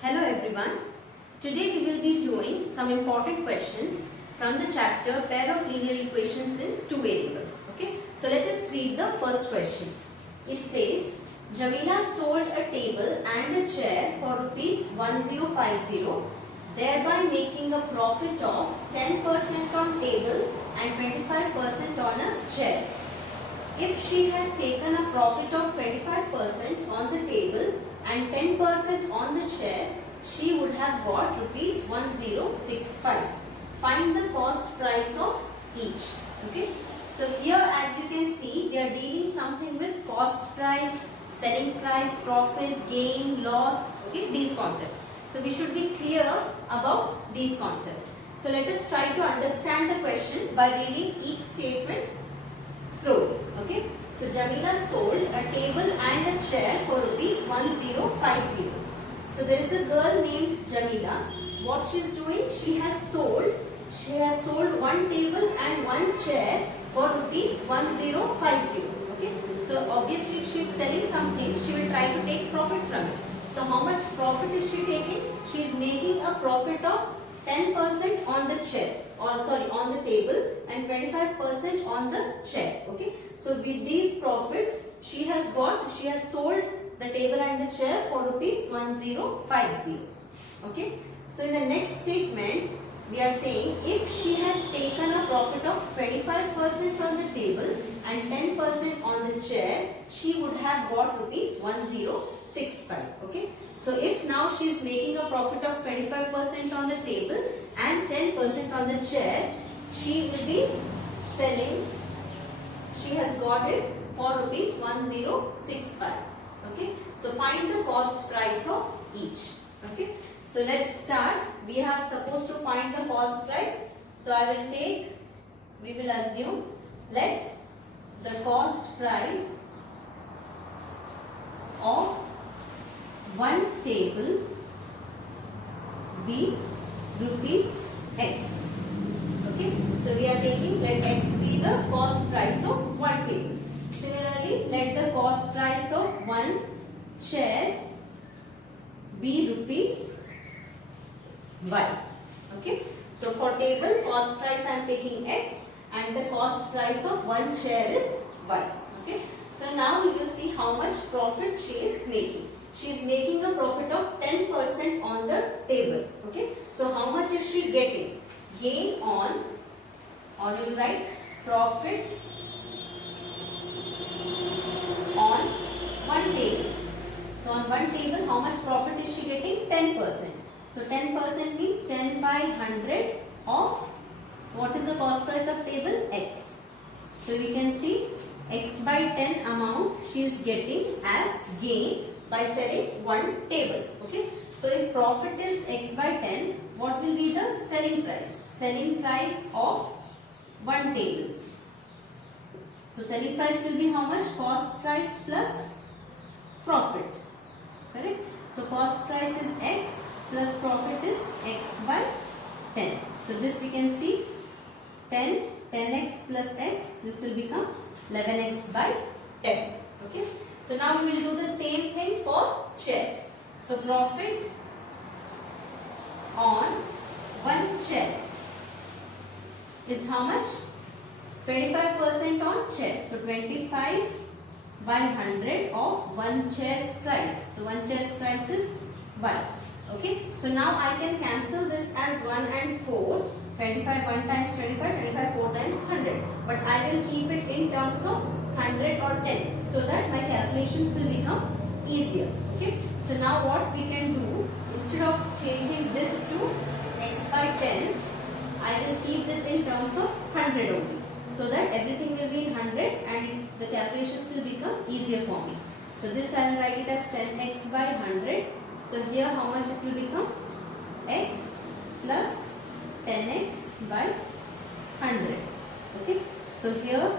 Hello everyone. Today we will be doing some important questions from the chapter pair of linear equations in two variables. Okay. So let us read the first question. It says Jamila sold a table and a chair for rupees 1050, thereby making a profit of 10% on table and 25% on a chair. If she had taken a profit of 25% on the table and 10% on the chair, she would have got rupees 1065. Find the cost price of each. Okay. So here, as you can see, we are dealing something with cost price, selling price, profit, gain, loss. Okay, these concepts. So we should be clear about these concepts. So let us try to understand the question by reading each statement slowly. Okay. So Jamila sold a table and a chair for rupees 1050. So there is a girl named Jamila. What she is doing? She has sold one table and one chair for rupees 1050. Okay. So obviously if she is selling something, she will try to take profit from it. So how much profit is she taking? She is making a profit of 10% on the chair, on the table, and 25% on the chair. Okay. So with these profits, she has sold the table and the chair for rupees 1050. Okay. So in the next statement, we are saying if she had taken a profit of 25% on the table and 10% on the chair, she would have got rupees 1065. Okay. So if now she is making a profit of 25% on the table and 10% on the chair, she will be selling, she has got it for rupees 1065. Okay. So find the cost price of each. Okay. So let's start. We are supposed to find the cost price. So we will assume, let the cost price of one table be rupees X. Okay. So we are taking, let X be the cost price of one table. Similarly, let the cost price of one chair be rupees Y. Okay. So for table cost price I am taking X and the cost price of one chair is Y. Okay. So now we will see how much profit she is making. She is making a profit of 10% on the table. Okay. So how much is she getting? Gain on, or you will write profit on one table. So on one table, how much profit is she getting? 10%. So 10% means 10 by 100 of, what is the cost price of table? X. So we can see X by 10 amount she is getting as gain by selling one table. Okay. So if profit is X by 10, what will be the selling price? Selling price of one table. So selling price will be how much? Cost price plus profit. Correct? So cost price is X plus profit is X by 10. So this we can see 10x plus X, this will become 11x by 10. Okay. So now we will do the same thing for chair. So profit on one chair is how much? 25% on chair. So 25 by 100 of one chair's price. So one chair's price is 1. Okay. So now I can cancel this as 1 and 4. 25 1 times 25, 25 4 times 100. But I will keep it in terms of 100 or 10 so that my calculations will become easier. Okay. So now what we can do, instead of changing this to X by 10, I will keep this in terms of 100 only, so that everything will be in 100 and the calculations will become easier for me. So this I will write it as 10x by 100. So here how much it will become? X plus 10x by 100. Okay. So here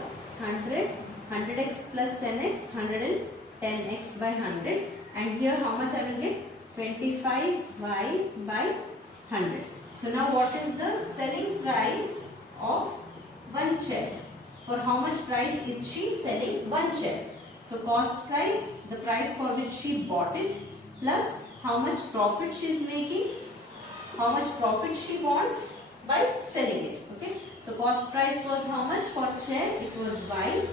100x plus 10x, 110x by 100, and here how much I will get? 25y by 100. So now what is the selling price of one chair? For how much price is she selling one chair? So cost price, the price for which she bought it, plus how much profit she is making, how much profit she wants by selling it. Okay, so cost price was how much for chair? It was y,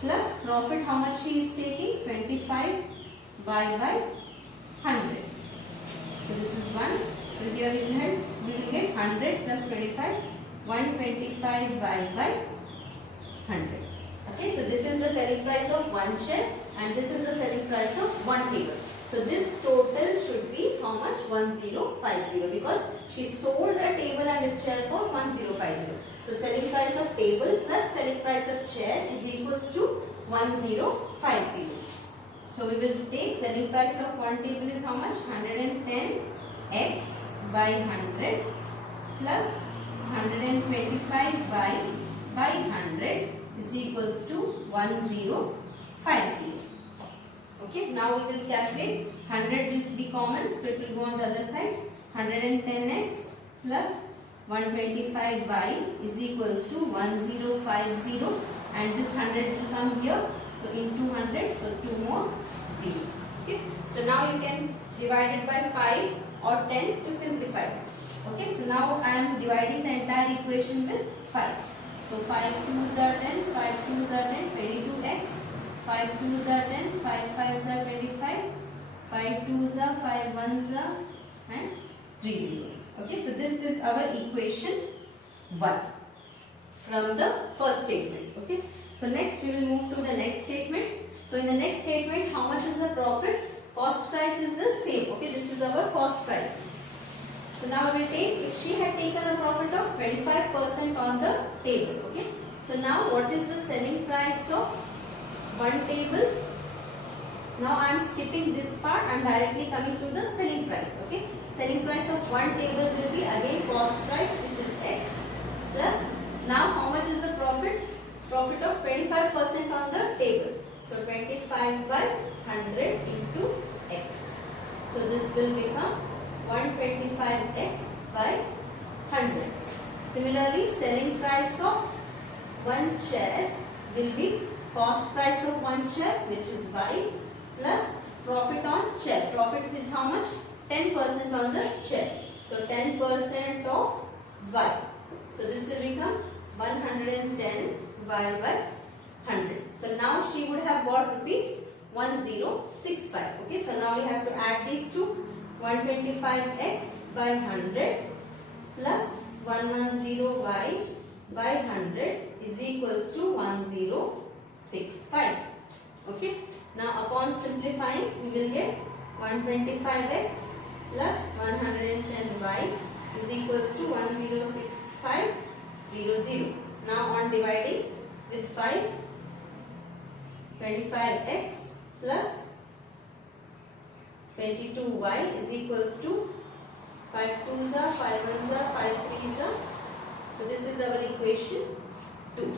plus profit how much she is taking? 25 y by 100. So this is 1. So here we will get 100 plus 25, 125 y by 100. Okay, so this is the selling price of one chair and this is the selling price of one table. So this total should be how much? 1050, because she sold a table and a chair for 1050. So selling price of table plus selling price of chair is equals to 1050. So we will take selling price of one table is how much? 110x by 100 plus 125y by 100 is equals to 1050. Okay, now we will calculate. 100 will be common, so it will go on the other side. 110x plus 125y is equals to 1050, and this 100 will come here. So into 100, so 2 more zeros. Okay, so now you can divide it by 5 or 10 to simplify. Okay, so now I am dividing the entire equation with 5. So 5 2s are 10, 5 2s are 10, 22x, 5 2s are 10, 5 5s are 25, 5 2s are 5 1s are, and 3 zeros. Okay, so this is our equation 1 from the first statement. Okay, so next we will move to the next statement. So in the next statement, how much is the profit? Cost price is the same. Okay, this is our cost prices. So now we will take, if she had taken a profit of 25% on the table. Okay, so now what is the selling price of one table? Now I am skipping this part and directly coming to the selling price. Okay, selling price of one table will be again cost price, which is x, plus now how much is the profit? Profit of 25% on the table. So 25 by 100 into x. So this will become 125x by 100. Similarly, selling price of one chair will be cost price of one chair, which is y, plus profit on chair. Profit is how much? 10% on the chair. So 10% of y. So this will become 110 y by 100. So now she would have bought rupees 1065. Okay, so now we have to add these two. 125x by 100 plus 110y by 100 is equals to 1065. Okay, now upon simplifying we will get 125x plus 110y is equals to 106500. Now on dividing with 5, 25x plus 22y is equals to 5 2s are, 5 1s are, 5 3s are. So this is our equation 2.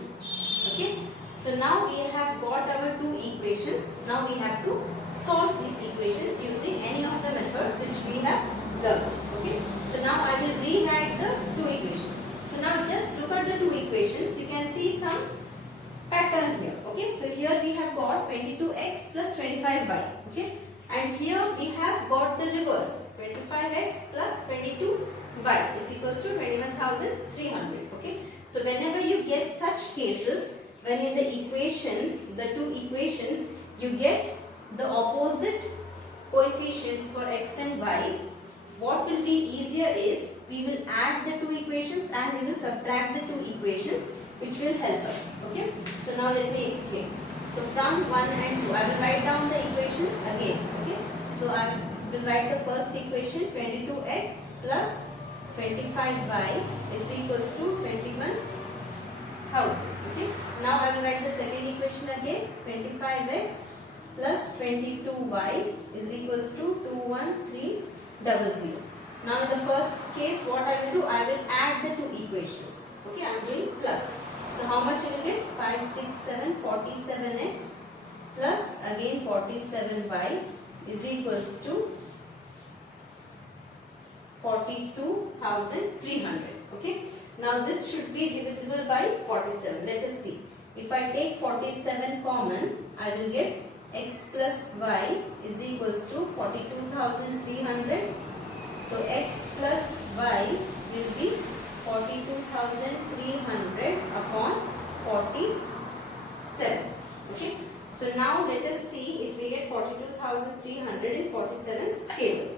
Okay. So now we have got our two equations. Now we have to solve these equations using any of the methods which we have learned. Okay. So now I will rewrite the two equations. So now just look at the two equations. You can see some pattern here. Okay. So here we have got 22x plus 25y. Okay. And here we have got the reverse, 25x plus 22y is equals to 21,300. Okay. So whenever you get such cases, when in the equations, the two equations, you get the opposite coefficients for x and y, what will be easier is we will add the two equations and we will subtract the two equations, which will help us. Okay. So now let me explain. So from 1 and 2, I will write down the equations again. Okay. So I will write the first equation, 22x plus 25y is equals to 21,000. Okay. Now I will write the second equation again, 25x plus 22y is equals to 21300. Now in the first case, what I will do, I will add the two equations. Okay, I am doing plus. So how much you will get? 5, 6, 7, 47x plus again 47y is equals to 42,300. Okay. Now this should be divisible by 47. Let us see. If I take 47 common, I will get x plus y is equals to 42,300. So x plus y will be 42,300 upon 47. Okay. So now let us see if we get 42,347 stable.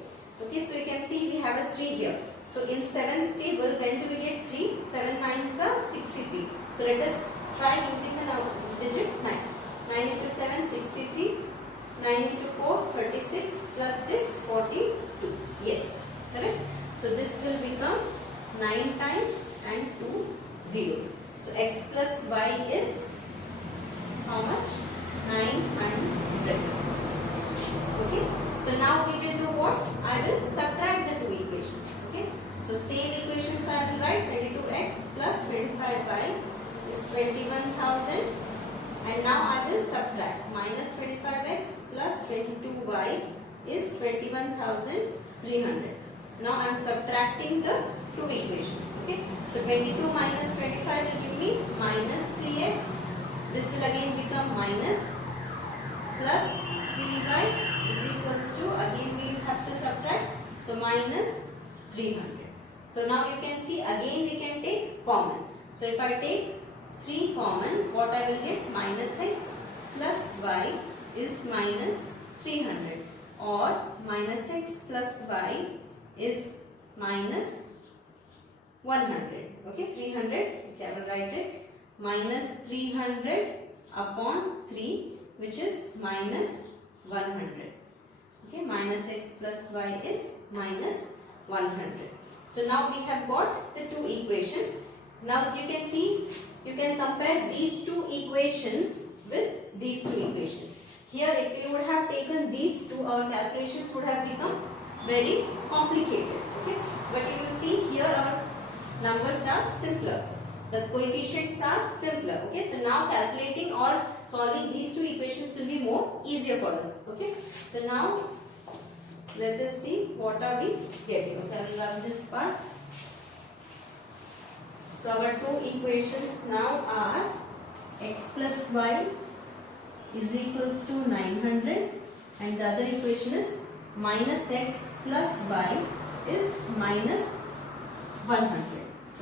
Okay. So you can see we have a 3 here. So in 7 stable, when do we get 3? 7 9s are 63. So let us try using the digit 9. 9 into 7, 63. 9 into 4, 36 plus 6, 42. Yes, correct. So this will become 9 times and 2 zeros. So x plus y is how much? 900. Okay. So now we will do what? I will subtract the two equations. Okay. So same equations I will write. 22x plus 25y is 21,000. And now I will subtract. Minus 25x plus 22y is 21,300. Now I am subtracting the two equations. Okay. So 22 minus 25 will give me minus 3x. This will again become minus plus 3y is equals to, again we will have to subtract. So minus 300. So now you can see again we can take common. So if I take 3 common, what I will get? Minus x plus y is minus 300, or minus x plus y is minus 100. Okay, 300, okay, I will write it. Minus 300 upon 3, which is minus 100. Okay, minus x plus y is minus 100. So now we have got the two equations. Now as you can see, you can compare these two equations with these two equations. Here if you would have taken these two, our calculations would have become very complicated. Okay, but you will see here our numbers are simpler. The coefficients are simpler. Okay, so now calculating or solving these two equations will be more easier for us. Okay, so now let us see what are we getting. Okay, I will run this part. So our two equations now are x plus y is equals to 900, and the other equation is minus x plus y is minus 100.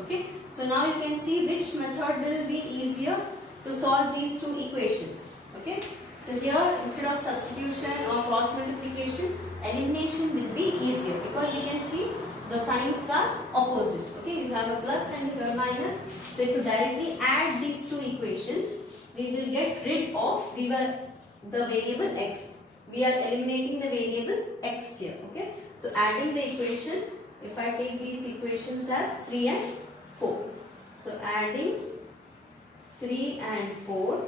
Okay. So now you can see which method will be easier to solve these two equations. Okay. So here instead of substitution or cross multiplication, elimination will be easier because you can see the signs are opposite. Okay, you have a plus and you have minus. So if you directly add these two equations, we will get rid of the variable x. We are eliminating the variable x here. Okay, so adding the equation, if I take these equations as 3 and 4. So adding 3 and 4,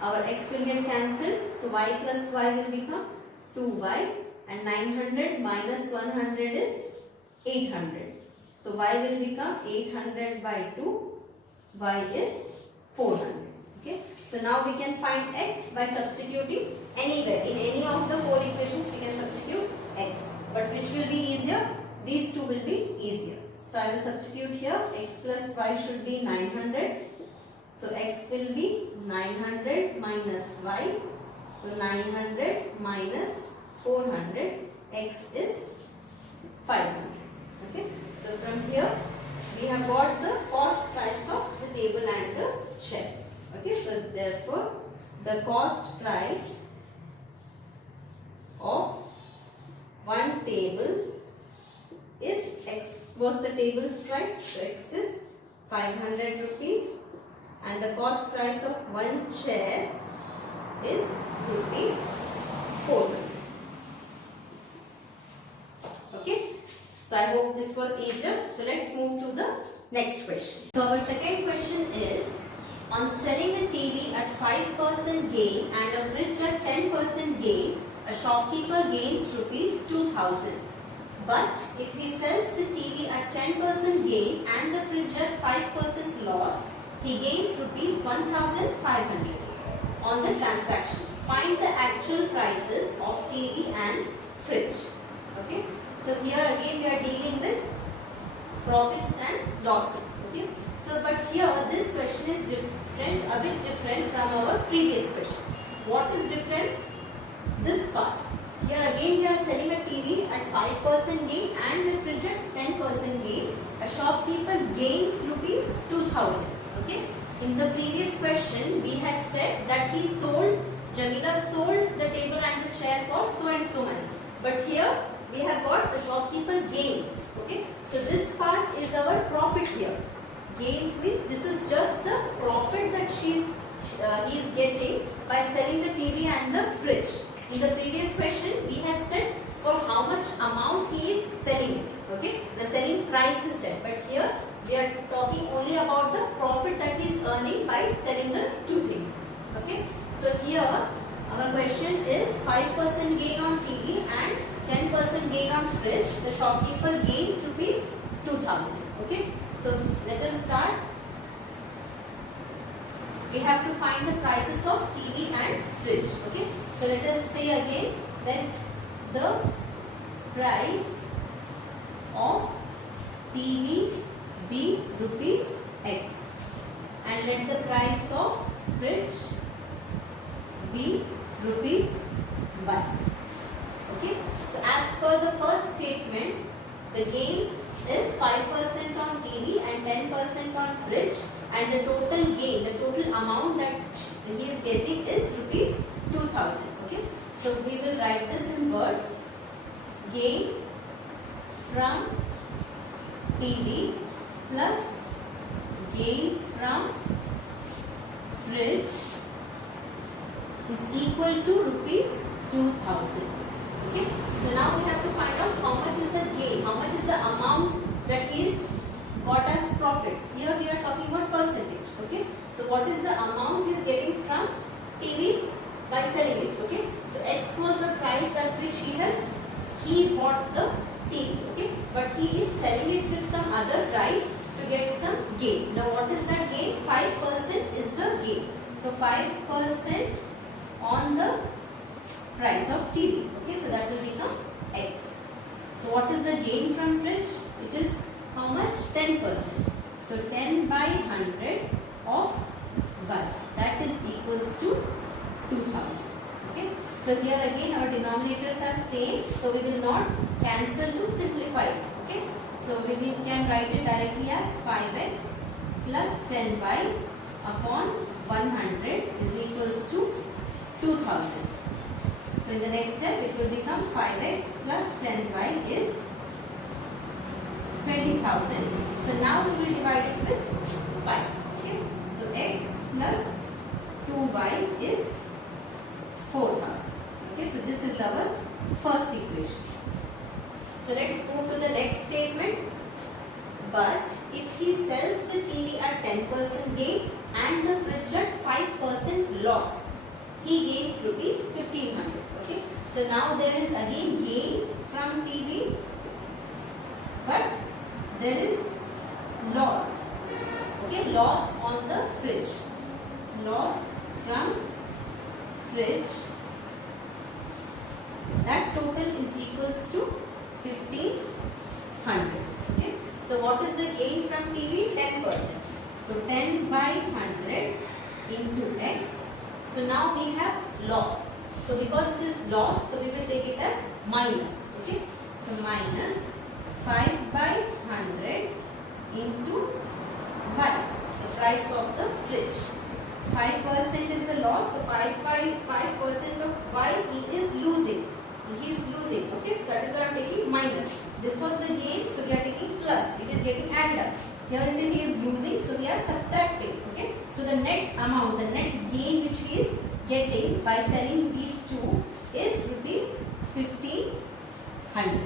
our x will get cancelled. So y plus y will become 2y, and 900 minus 100 is 800. So y will become 800 by 2, y is 400. Okay. So now we can find x by substituting anywhere. In any of the 4 equations we can substitute x. But which will be easier? These two will be easier. So I will substitute here. X plus y should be 900. So x will be 900 minus y. So 900 minus 400. X is 500. Okay. So from here we have got the cost price of the table and the chair. Okay. So therefore the cost price of one table is x. Was the table's price? So x is 500 rupees, and the cost price of one chair is rupees 400. Okay. So I hope this was easier. So let's move to the next question. So our second question is, on selling a TV at 5% gain and a fridge at 10% gain, a shopkeeper gains rupees 2000. But if he sells the TV at 10% gain and the fridge at 5% loss, he gains rupees 1500 on the transaction. Find the actual prices of TV and fridge. Okay. So here again we are dealing with profits and losses. Okay. So but here this question is different, a bit different from our previous question. What is difference? This part. Here again we are selling a TV at 5% gain and a fridge at 10% gain. A shopkeeper gains rupees 2000. Okay. In the previous question we had said that Jamila sold the table and the chair for so and so money. But here we have got the shopkeeper gains. Okay. So this part is our profit here. Gains means this is just the profit that he is getting by selling the TV and the fridge. In the previous question we had said for how much amount he is selling it. Okay. The selling price is said. But here we are talking only about the profit that he is earning by selling the two things. Okay. So here our question is 5% gain on TV and 10% gain on fridge. The shopkeeper gains rupees 2000. Okay. So let us start. We have to find the prices of TV and fridge. Okay. So let us say again, let the price of TV be rupees X and let the price of fridge be rupees Y. Okay. So as per the first statement, the gains is 5% on TV and 10% on fridge, and the total gain, the total amount that he is getting is rupees 2000. Okay. So we will write this in words. Gain from TV plus gain from fridge is equal to rupees 2000. Okay. So now we have to find out how much is the gain, how much is the amount that is got as profit. Here we are talking about percentage. Okay. So what is the amount he is getting from TVs by selling it. Okay. So X was the price at which he bought the TV. Okay. But he is selling it with some other price to get some gain. Now what is that gain? 5% is the gain. So 5% on the price of TV. Okay, so that will become X. So what is the gain from fridge? It is how much? 10%. So 10 by 100 of Y. That is equals to 2000. Okay. So here again our denominators are same. So we will not cancel to simplify it. Okay. So we can write it directly as 5x plus 10y upon 100 is equals to 2000. So in the next step it will become 5x plus 10y is 20,000. So now we will divide it with 5. Okay. So x plus 2y is 4,000. Okay. So this is our first equation. So let's move to the next statement. But if he sells the TV at 10% gain and the fridge at 5% loss, he gains rupees 1500. Okay. So now there is again gain from TV, but there is loss. Okay. Loss on the fridge. Loss from fridge. That total is equals to 1500. Okay. So what is the gain from TV? 10%. So 10 by 100 into x. So now we have loss. So because it is loss, so we will take it as minus. Okay. So minus 5 by 100 into y, the price of the fridge. 5% is the loss. So 5 by 5% of y he is losing. He is losing. Okay. So that is why I am taking minus. This was the gain. So we are taking plus. It is getting added up. Here he is losing. So we are subtracting. Okay. So the net amount, the net gain which he is getting by selling these two is rupees 1500.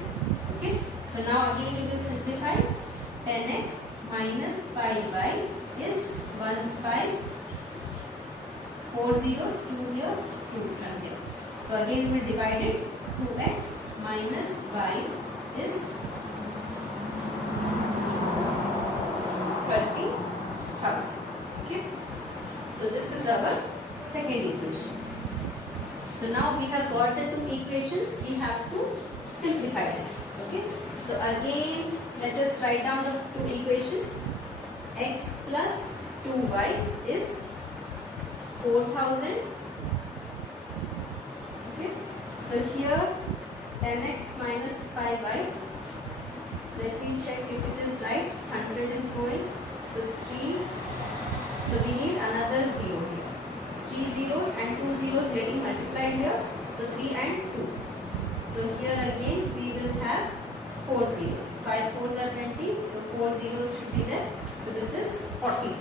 Okay. So now again we will simplify. 10x minus 5y is 15. 4 zeros, 2 here, 2 from here. So again we will divide it. 2x minus y is 30,000. Okay. So this is our second equation. So now we have got the two equations. We have to simplify them. Okay. So again let us write down the two equations. X plus 2y is 4000 So here 10x minus 5y. Let me check if it is right. 100 is going. So 3. So we need another 0 here. 3 zeros and 2 zeros getting multiplied here. So 3 and 2. So here again we will have 4 zeros. 5 fours are 20. So 4 zeros should be there. So this is 40,000.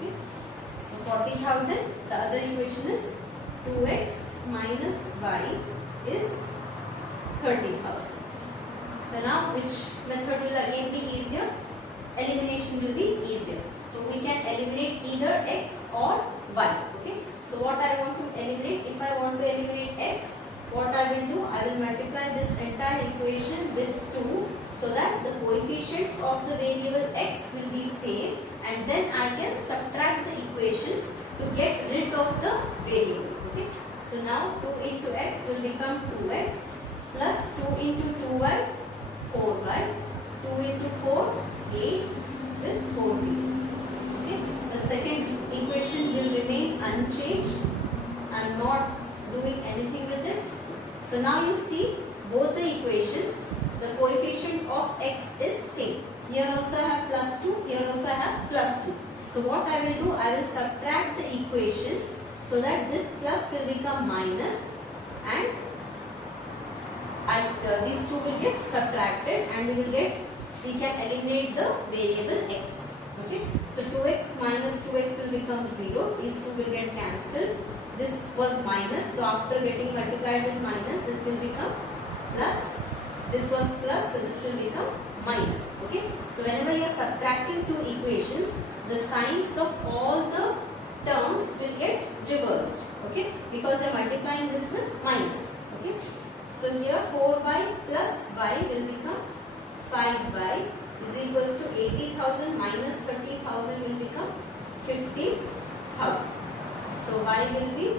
Okay. So 40,000. The other equation is 2x minus y is 30,000. So now which method will again be easier? Elimination will be easier. So we can eliminate either x or y. Okay. So what I want to eliminate, if I want to eliminate x, what I will do, I will multiply this entire equation with 2 so that the coefficients of the variable x will be same, and then I can subtract the equations to get rid of the variable. Okay. So now 2 into x will become 2x plus 2 into 2y, 4y, 2 into 4, 8 with 4 zeros. Okay. The second equation will remain unchanged. I am not doing anything with it. So now you see both the equations, the coefficient of x is same. Here also I have plus 2, here also I have plus 2. So what I will do, I will subtract the equations so that this plus will become minus, and these two will get subtracted, and we can eliminate the variable x. Okay. So 2x minus 2x will become 0. These two will get cancelled. This was minus, so after getting multiplied with minus, this will become plus. This was plus, so this will become minus. Okay. So whenever you are subtracting two equations, the signs of all the terms will get reversed. Okay. Because you are multiplying this with minus. Okay. So here 4y plus y will become 5y is equals to 80,000 minus 30,000 will become 50,000. So y will be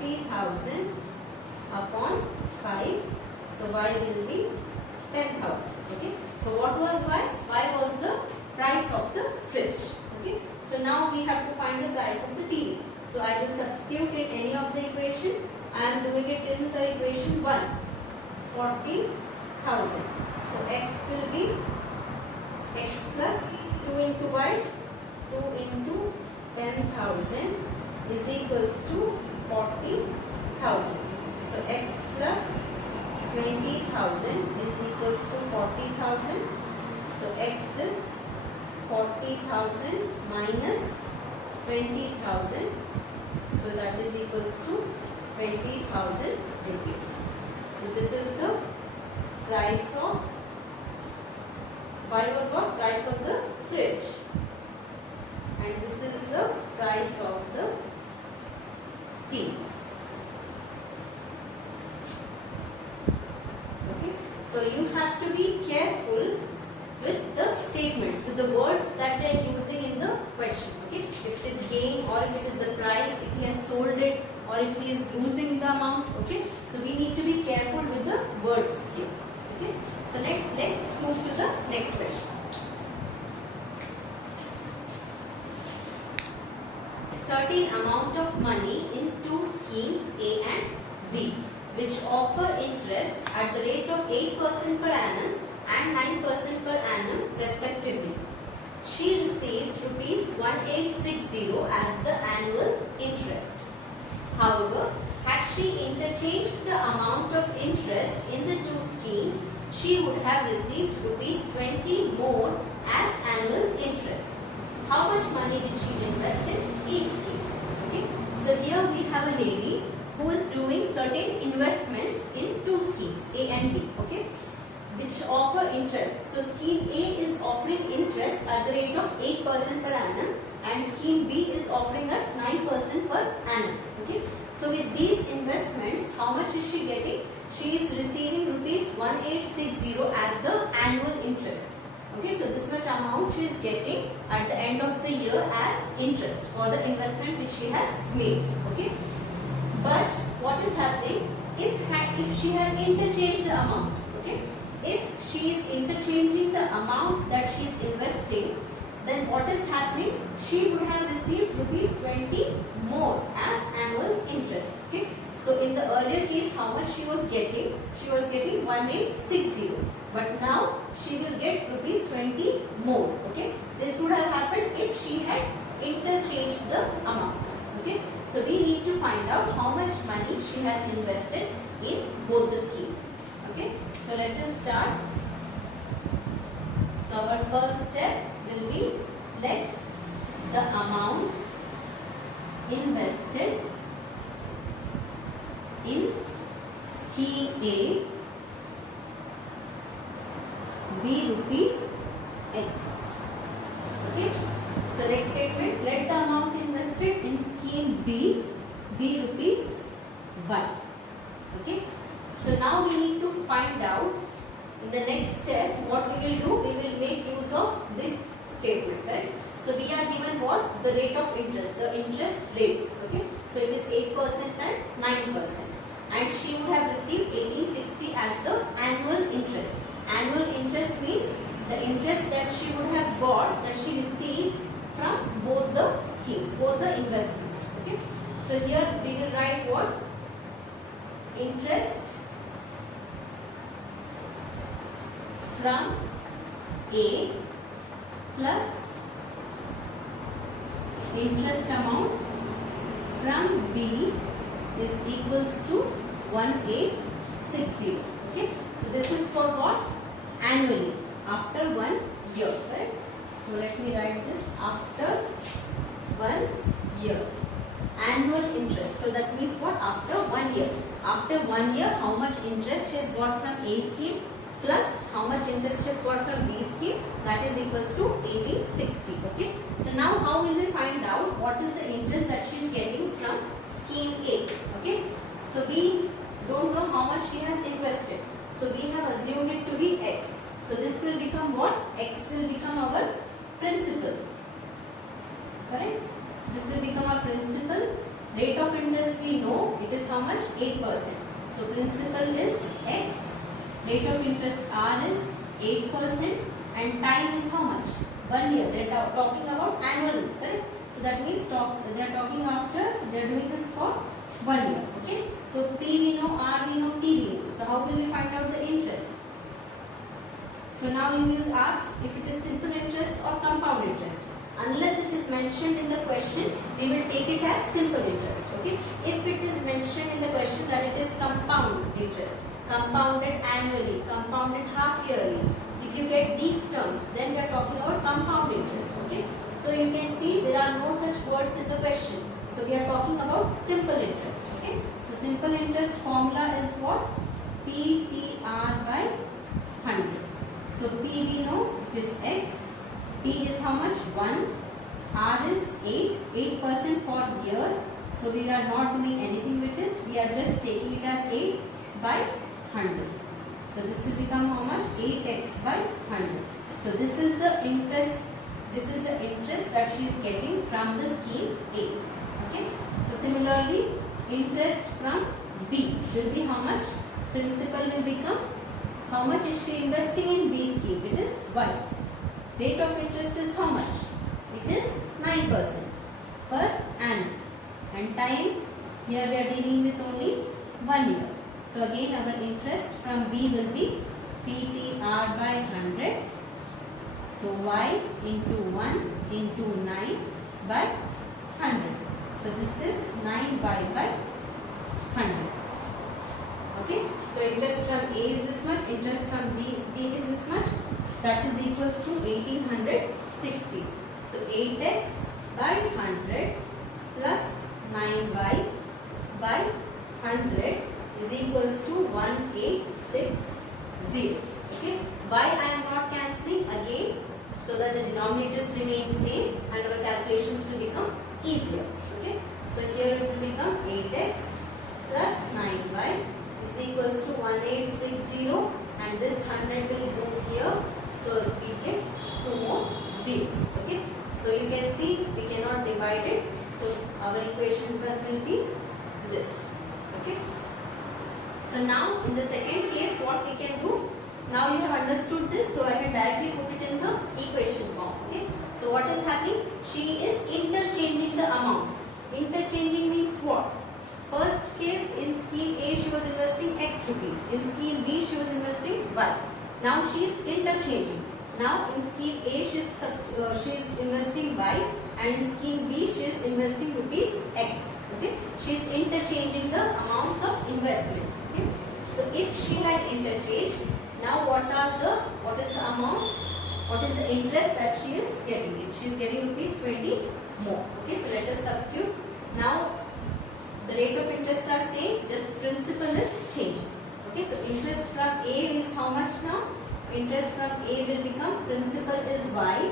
50,000 upon 5. So y will be 10,000. Okay. So what was y? Y was the price of the fridge. Okay. So now we have to find the price of the TV. So I will substitute in any of the equation. I am doing it in the equation 1. 40,000. So x will be x plus 2 into y, 2 into 10,000 is equals to 40,000. So x plus 20,000 is equals to 40,000. So x is 40,000 minus 20,000. So that is equals to 20,000 rupees. So this is the price of, y was what? Price of the fridge. And this is the price of the tea. Okay. So you have to be careful with the statements, with the words that they are using in the question. Okay. If it is gain, or if it is the price, if he has sold it, or if he is losing the amount. Okay. So we need to be careful with the words here. Okay. So let's move to the next question. A certain amount of money in two schemes A and B, which offer interest at the rate of 8% per annum and 9% per annum respectively. She received rupees 1860 as the annual interest. However, had she interchanged the amount of interest in the two schemes, she would have received rupees 20 more as annual interest. How much money did she invest in each scheme? Okay. So here we have a lady who is doing certain investments in two schemes, A and B. Okay, which offer interest. So scheme A is offering interest at the rate of 8% per annum, and scheme B is offering at 9% per annum. Okay. So with these investments, how much is she getting? She is receiving rupees 1860 as the annual interest. Okay, so this much amount she is getting at the end of the year as interest for the investment which she has made. Okay, but what is happening if she had interchanged the amount? Okay, if she is interchanging the amount that she is investing, then what is happening? She would have received rupees 20 more as annual interest. Okay, So in the earlier case, how much she was getting? She was getting 1860. But now she will get rupees 20 more. Okay. This would have happened if she had interchanged the amounts. Okay. So we need to find out how much money she has invested in both the schemes. Okay. So let us start. So our first step will be, let the amount invested in scheme A be rupees X. Okay. So next statement, let the amount invested in scheme B be rupees Y. Okay. So now we need to find out, in the next step, what we will do, we will make use of this statement, correct? So we are given what? The rate of interest, the interest rates, okay? So it is 8% and 9%. And she would have received 1860 as the annual interest. Annual interest means the interest that she would have got, that she receives from both the schemes, both the investments, okay? So here we will write what? Interest from A plus interest amount from B is equals to 1860. Okay. So this is for what? Annually, after 1 year, correct? So let me write this, after 1 year. Annual interest. So that means what? After 1 year. After 1 year, how much interest she has got from A scheme plus how much interest she has got from B scheme, that is equals to 1860. Okay. So now how will we find out what is the interest that she is getting from scheme A? Okay. So we don't know how much she has invested. So we have assumed it to be X. So this will become what? X will become our principal. Correct? This will become our principal. Rate of interest we know, it is how much? 8%. So principal is X. Rate of interest R is 8% and time is how much? 1 year. They are talking about annual, correct? So that means they are talking after, they are doing this for 1 year. Okay. So P we know, R we know, T we know. So how will we find out the interest? So now you will ask if it is simple interest or compound interest. Unless it is mentioned in the question, we will take it as simple interest. Okay. If it is mentioned in the question that it is compound interest, compounded annually, compounded half yearly, if you get these terms, then we are talking about compound interest. Okay. So you can see there are no such words in the question. So we are talking about simple interest. Okay. So simple interest formula is what? PTR by 100. So P we know it is X. T is how much? 1. R is 8% for year. So we are not doing anything with it. We are just taking it as 8 by 100. So this will become how much? 8x by 100. So this is the interest. This is the interest that she is getting from the scheme A. Okay. So similarly, interest from B will be how much? Principal will become how much is she investing in B scheme? It is 1. Rate of interest is how much? It is 9% per annum. And time, here we are dealing with only 1 year. So again our interest from B will be PTR by 100. So Y into 1 into 9 by 100. So this is 9Y by 100. Okay. So interest from A is this much, interest from B is this much. That is equals to 1860. So 8x by 100 plus 9y by 100 is equals to 1860. Okay. Why I am not cancelling again? So that the denominators remain same and our calculations will become easier. Okay. So here it will become 8x plus 9y is equals to 1860 and this 100 will move here. So we get 2 more zeros. Okay. So you can see we cannot divide it. So our equation will be this. Okay. So now in the second case what we can do? Now you have understood this, so I can directly put it in the equation form. Okay. So what is happening? She is interchanging the amounts. Interchanging means what? First case in rupees. In scheme B she was investing Y. Now she is interchanging. Now in scheme A she is investing Y, and in scheme B she is investing rupees X. Okay, she is interchanging the amounts of investment. Okay, so if she had interchanged, now what is the amount? What is the interest that she is getting? She is getting rupees 20 more. Okay, so let us substitute. Now the rate of interest are same, just principal is changing. Okay, so interest from A is how much now? Interest from A will become, principal is Y,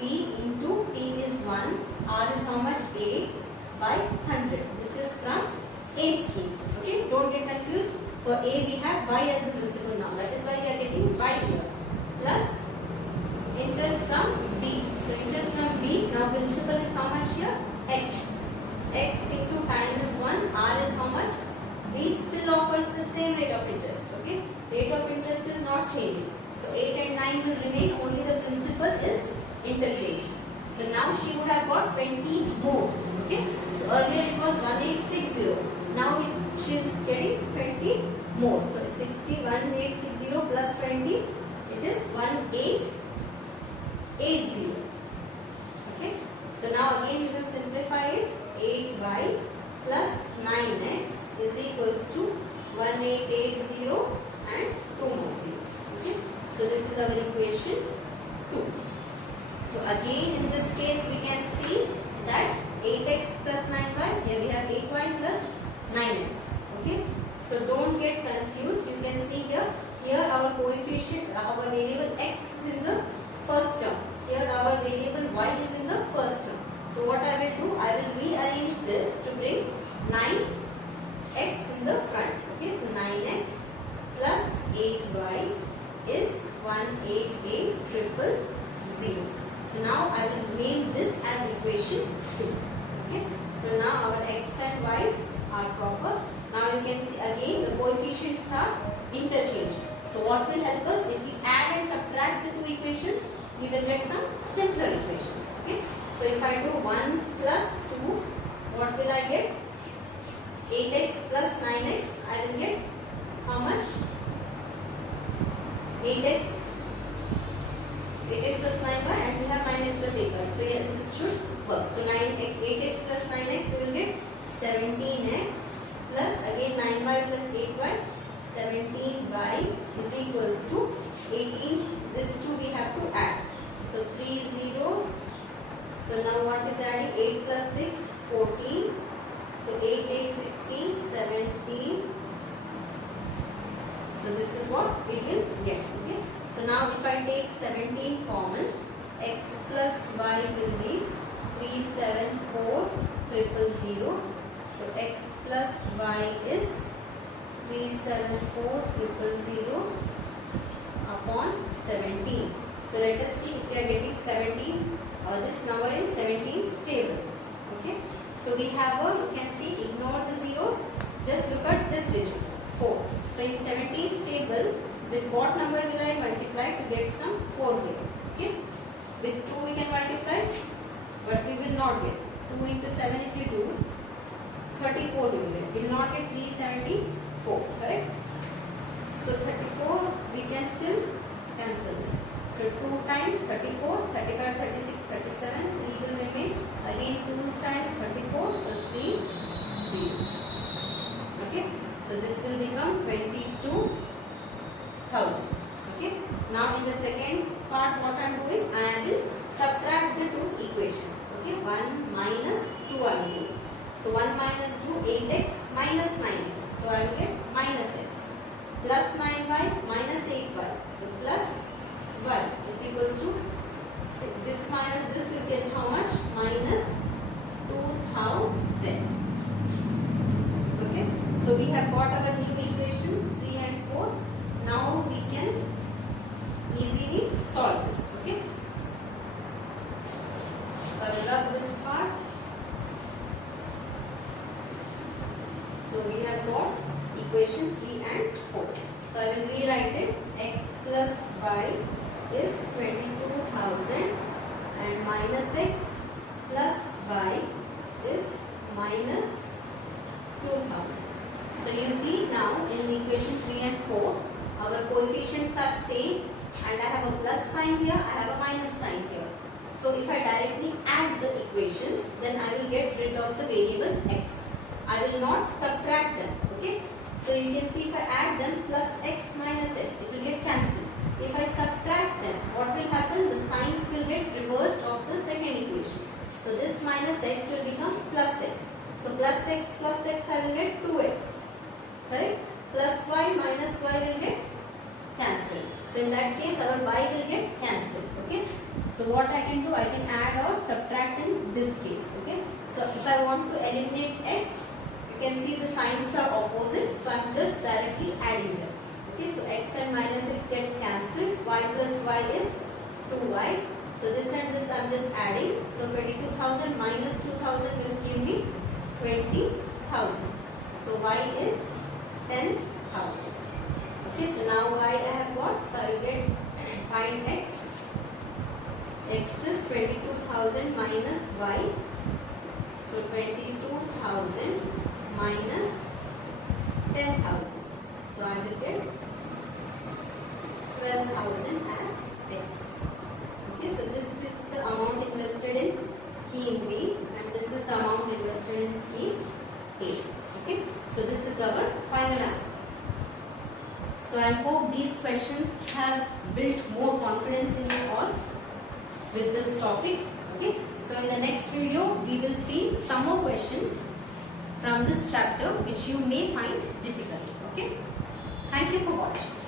P into T is 1, R is how much? 8 by 100. This is from A scheme. Okay, don't get confused. For A we have Y as the principal now. That is why we are getting Y here. Plus interest from B. So interest from B, now principal is how much here? X. X into time is 1. R is how much? B still offers the same rate of interest. Okay, rate of interest is not changing. So 8 and 9 will remain, only the principal is interchanged. So now she would have got 20 more. Okay, so earlier it was 1860. Now she is getting 20 more. So 1860 plus 20, it is 1880. Okay, so now again we will simplify it. 8y plus 9x is equals to 1880 and 2 more zeros. Okay, so this is our equation 2. So again in this case we can see that 8x plus 9y, here we have 8y plus 9x. Okay, so don't get confused. You can see here our coefficient, our variable x is in the first term. Here our variable y is in the first term. So what I will do, I will rearrange this to bring 9x in the front. Okay, so 9x plus 8y is 188000. So now I will name this as equation 2. Okay, so now our x and y's are proper. Now you can see again the coefficients are interchanged. So what will help us? If we add and subtract the two equations, we will get some simpler equations. Okay, so if I do 1 plus 2, what will I get? 8x plus 9x, I will get how much? 8x plus 9y, and we have 9x plus 8y. So yes, this should work. So 8x plus 9x, we will get 17x plus again 9y plus 8y. 17y is equals to 18. This 2 we have to add. So 3 zeros. So now what is adding? 8 plus 6, 14. So 8, 8, 16, 17. So this is what we will get. Okay. So now if I take 17 common, x plus y will be 374000. So x plus y is 374000 upon 17. So let us see if we are getting 17 this number in 17 stable. Okay, so we have a, you can see, ignore the zeros, just look at this digit 4. So in 17 stable, with what number will I multiply to get some 4 here? Okay, with 2 we can multiply, but we will not get 2 into 7. If you do 34, we will not get 374, correct? So 34 we can still cancel this. So 2 times 34, 35, 36, 37, 3 will remain. Again 2 times 34, so 3 zeros. Okay, so this will become 22,000. Okay, now in the second part what I am doing, I will subtract the two equations. Okay, 1 minus 2 I will do. So 1 minus 2, 8x minus 9x. So I will get minus x plus 9y minus 8y. So plus y is equals to this minus this will get how much? Minus 2000. Okay, so we have got our new equations 3 and 4. Now we can easily solve this. Okay, so I will rub this part. So we have got equation 3 and 4. So I will rewrite it. X plus y is 22,000 and minus x plus y is minus 2,000. So you see now in equation 3 and 4, our coefficients are same, and I have a plus sign here, I have a minus sign here. So if I directly add the equations, then I will get rid of the variable x. I will not subtract them, okay? So you can see if I add them, plus x minus x, it will get cancelled. If I subtract them, what will happen? The signs will get reversed of the second equation. So this minus x will become plus x. So plus x I will get 2x. Correct? Plus y minus y will get cancelled. So in that case our y will get cancelled. Okay? So what I can do, I can add or subtract in this case. Okay? So if I want to eliminate x, you can see the signs are opposite. So I am just directly adding them. Okay? So x and minus x gets cancelled. Y plus y is 2y. So this and this I am just adding. So 22,000 minus 2,000 will give me 20,000. So y is 10,000. Okay, so now y I have got. So I will get find x. X is 22,000 minus y. So 22,000 minus 10,000. So I will get 12,000 as x. Okay, so this is the amount invested in scheme B, and this is the amount invested in scheme A. Okay, so this is our final answer. So I hope these questions have built more confidence in you all with this topic. Okay, so in the next video we will see some more questions from this chapter which you may find difficult. Okay, thank you for watching.